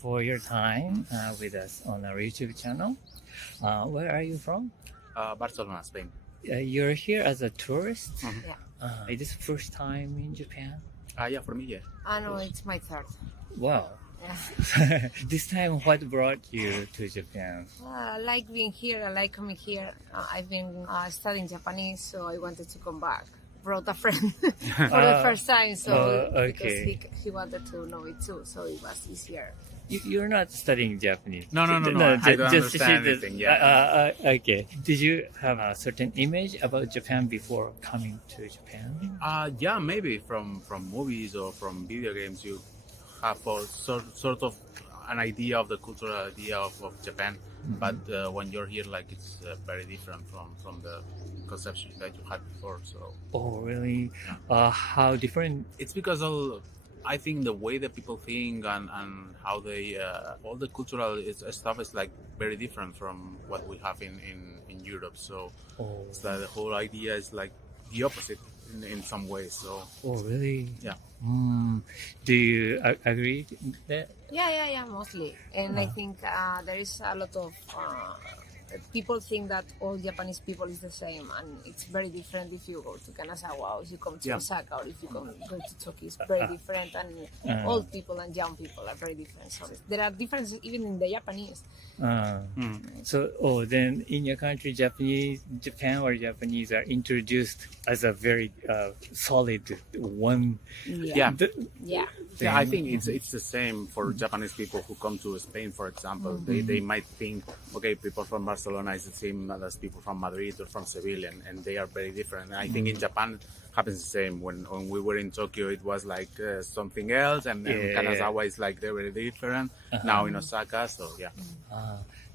for your time with us on our YouTube channel. Where are you from? Barcelona, Spain. You're here as a tourist? Mhm. Yeah. Is this first time in Japan? Yeah, for me, yeah. No, it's my third. Wow. Yeah. This time, what brought you to Japan? I like being here. I like coming here. I've been studying Japanese, so I wanted to come back. Brought a friend for the first time, so okay. because he wanted to know it too, so it was easier. You're not studying Japanese. No. I don't understand anything. Yeah. Okay. Did you have a certain image about Japan before coming to Japan? Yeah, maybe from movies or from video games, you have a sort of an idea of the cultural idea of Japan. Mm-hmm. But when you're here, like it's very different from the conception that you had before. So. Oh, really? How different? It's because I think the way that people think and how they all the cultural stuff is like very different from what we have in Europe. So it's like the whole idea is like the opposite in some ways. So. Oh, really? Yeah. Do you agree with that? Yeah, mostly. And I think there is a lot of people think that all Japanese people is the same, and it's very different if you go to Kanazawa or if you come to Osaka or if you go to Tokyo. It's very different, and old people and young people are very different. So there are differences even in the Japanese. So, then in your country, Japan or Japanese are introduced as a very solid one. Yeah. Yeah, I think it's the same for Japanese people who come to Spain, for example. They might think, okay, people from Barcelona is the same as people from Madrid or from Seville, and they are very different. And I think in Japan happens the same. When we were in Tokyo, it was like something else, and Kanazawa is like they're very different. Now in Osaka, so yeah.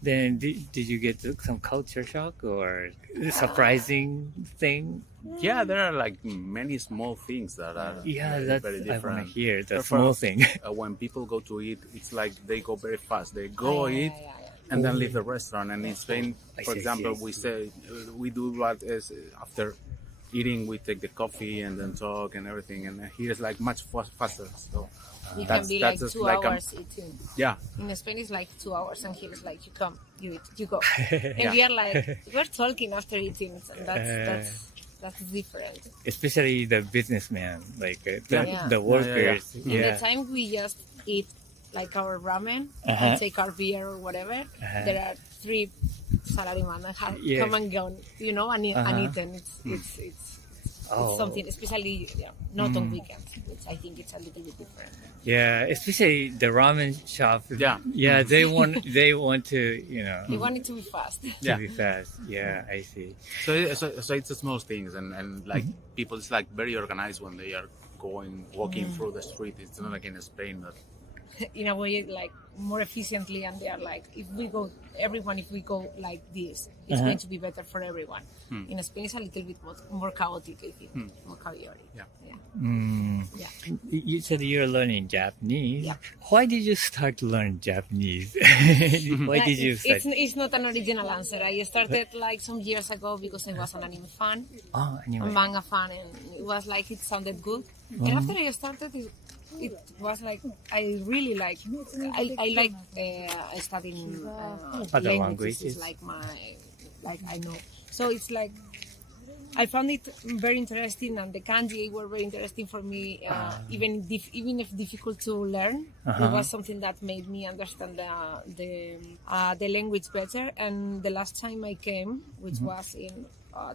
Then did you get some culture shock or surprising thing? Yeah, there are like many small things that are that's very I different. want to hear the small thing. When people go to eat, it's like they go very fast. They go eat and then leave the restaurant. And in Spain, for example, we do what is after eating, we take the coffee and then talk and everything. And here it's like much faster. So it can be like 2 hours eating. Yeah. In Spain it's like 2 hours, and here it's like you come, you eat, you go. And we are like, we're talking after eating, and that's different. Especially the businessman, like the workers. In the time we just eat like our ramen and take our beer or whatever, there are 3 salarymen that have come and gone, and eaten. It's something, especially not on weekends. I think it's a little bit different. Yeah, especially the ramen shop. Yeah, they want to, They want it to be fast. To be fast. Yeah, I see. So it's the small things, and like people, it's like very organized when they are walking through the street. It's not like in Spain that. In a way, like more efficiently, and they are like, if we go like this, it's going to be better for everyone. In Spain, it's a little bit more chaotic, I think, more chaotic. Yeah. You said you're learning Japanese. Yeah. Why did you start to learn Japanese? Why did you start? It's not an original answer. I started like some years ago because I was an anime fan, a manga fan, and it was like it sounded good. And after I started, it was like I really like. I like studying Other languages. It's like I know. So it's like I found it very interesting, and the kanji were very interesting for me. Even if difficult to learn, it was something that made me understand the language better. And the last time I came, which was in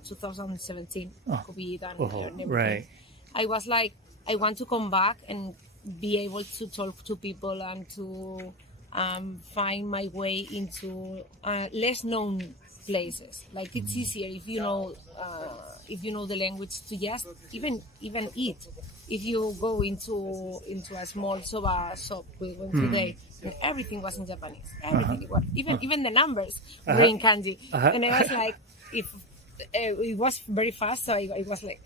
2017, COVID and everything, I was like, I want to come back and be able to talk to people and to find my way into less known places. Like it's easier if you know the language to just even eat. If you go into a small soba shop we went today, and everything was in Japanese. Everything was, even the numbers were in kanji, and I was like, it was very fast, so I was like,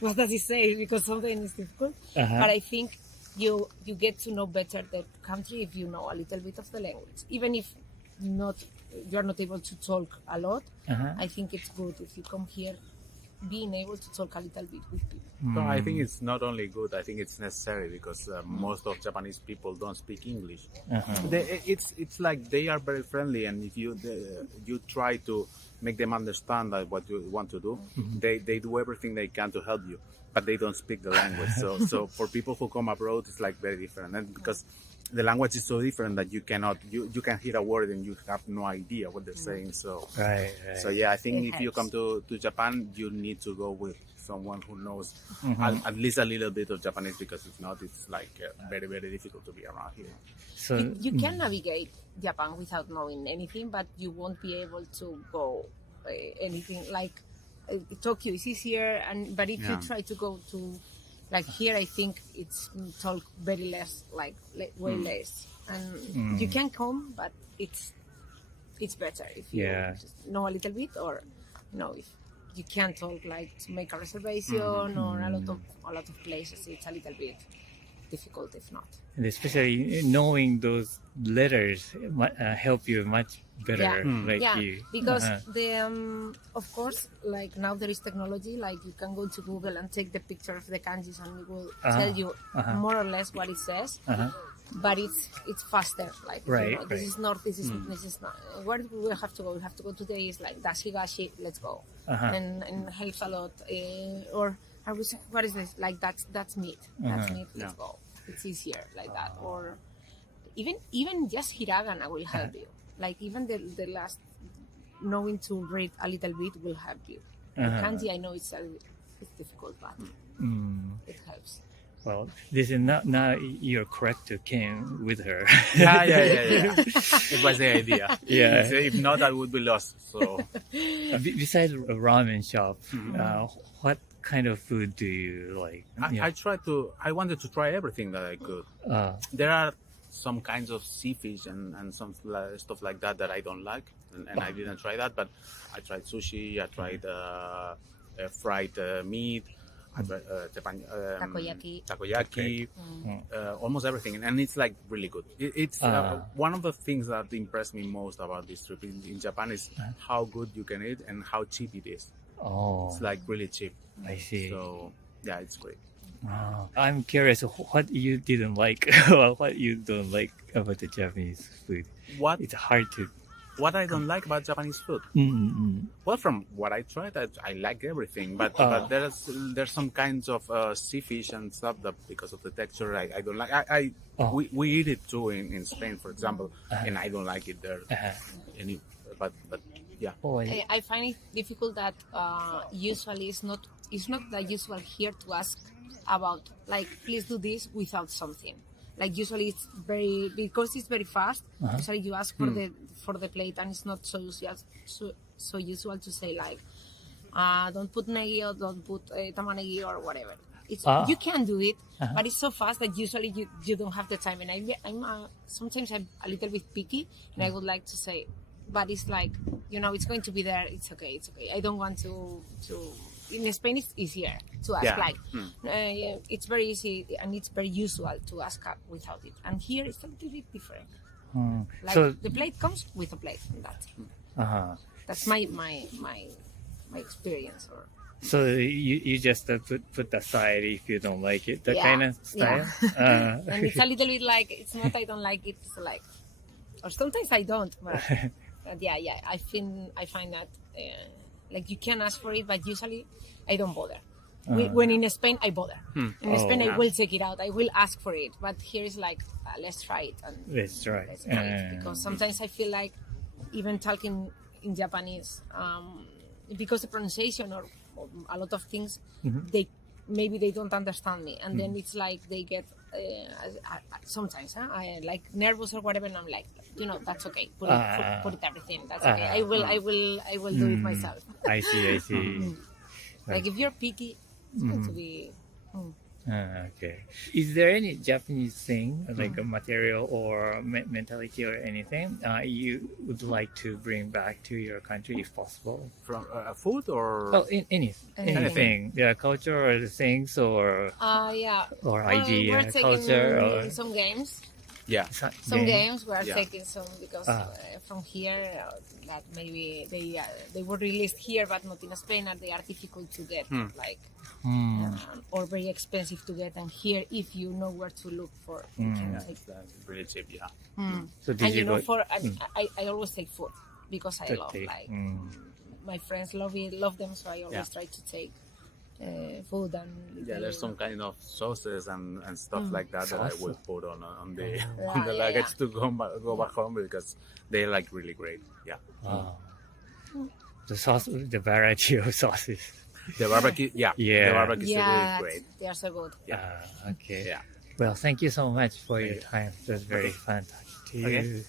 what does it say? Because something is difficult. But I think you get to know better the country if you know a little bit of the language. Even if you're not able to talk a lot, I think it's good if you come here being able to talk a little bit with people. So I think it's not only good, I think it's necessary because most of Japanese people don't speak English. It's like they are very friendly, and if you try to make them understand that what you want to do, they do everything they can to help you, but they don't speak the language. So for people who come abroad, it's like very different, and because the language is so different that you can hear a word and you have no idea what they're saying. So Right. so yeah, I think It if you helps. come to Japan, you need to go with someone who knows at least a little bit of Japanese, because if not, it's like very, very difficult to be around here. So You can navigate Japan without knowing anything, but you won't be able to go anything like Tokyo is easier, but if you try to go to like here, I think it's talk very less, like way less, and you can come, but it's better if you just know a little bit, or if you can't talk, like to make a reservation or a lot of places, it's a little bit difficult if not. and especially knowing those letters help you much better. Because of course, like now there is technology, like you can go to Google and take the picture of the kanjis and it will tell you more or less what it says, but it's faster, like this is not where do we have to go? We have to go today is like dashigashi, let's go, and helps a lot, or I would say, what is this, like that's meat, let's go, it's easier like that, or even just hiragana will help you. Like even the last knowing to read a little bit will help you. The kanji, I know it's difficult, but it helps. Well, this is now you're correct to came with her. Yeah. It was the idea. Yeah. So if not, I would be lost. So Besides a ramen shop, what kind of food do you like? I wanted to try everything that I could. There are some kinds of sea fish and some stuff like that I don't like, and I didn't try that, but I tried sushi, I tried fried meat, I tried takoyaki, almost everything, and it's like really good. It's one of the things that impressed me most about this trip in Japan is how good you can eat and how cheap it is. It's like really cheap. I see. So yeah, it's great. I'm curious what you didn't like or what you don't like about the Japanese food. It's hard to. What I don't like about Japanese food? Well, from what I tried, I like everything, but there's some kinds of sea fish and stuff that because of the texture I don't like. We eat it too in Spain, for example, and I don't like it there. But yeah. I find it difficult that usually it's not that usual here to ask about, like, please do this without something. Like usually it's because it's very fast. Usually you ask for the plate, and it's not so usual to say like, don't put negi or don't put tamanegi or whatever. You can do it, but it's so fast that usually you don't have the time. And sometimes I'm a little bit picky, and I would like to say, but it's like, it's going to be there. It's okay. I don't want to. In Spain, it's easier to ask. It's very easy and it's very usual to ask without it. And here it's a little bit different. So the plate comes with a plate, and that's it. That's my experience. So you just put aside if you don't like it, that kind of style. And it's a little bit like, it's not I don't like it. It's like, or sometimes I don't. But I find that. Like you can ask for it, but usually I don't bother. When in Spain, I bother. In Spain, I will check it out. I will ask for it. But here is like, let's try it. Let's try it. Because sometimes I feel like even talking in Japanese, because the pronunciation or a lot of things, maybe they don't understand me. And then it's like they get, sometimes I like nervous or whatever, and I'm like, that's okay. Put it everything. That's okay. I will do it myself. I see. Like if you're picky, it's going to be. Okay. Is there any Japanese thing, like a material or mentality or anything you would like to bring back to your country if possible? From food or? Oh, anything. Yeah, culture or the things or Or idea, culture or some games. Yeah. Some games we are Yeah. taking some because from here that maybe they were released here but not in Spain and they are difficult to get or very expensive to get, and here if you know where to look for you can take That's really cheap, yeah. So did and you go? I always take food because I love my friends love them, so I always try to take food and Yeah, there's some kind of sauces and stuff like that that I will put on the luggage to go back home because they're like really great. Yeah. The sauce, the variety of sauces. The barbecue, the barbecue is really great. they are so good. Okay. Yeah. Well, thank you so much for your time. It was very fun talking to you. Okay.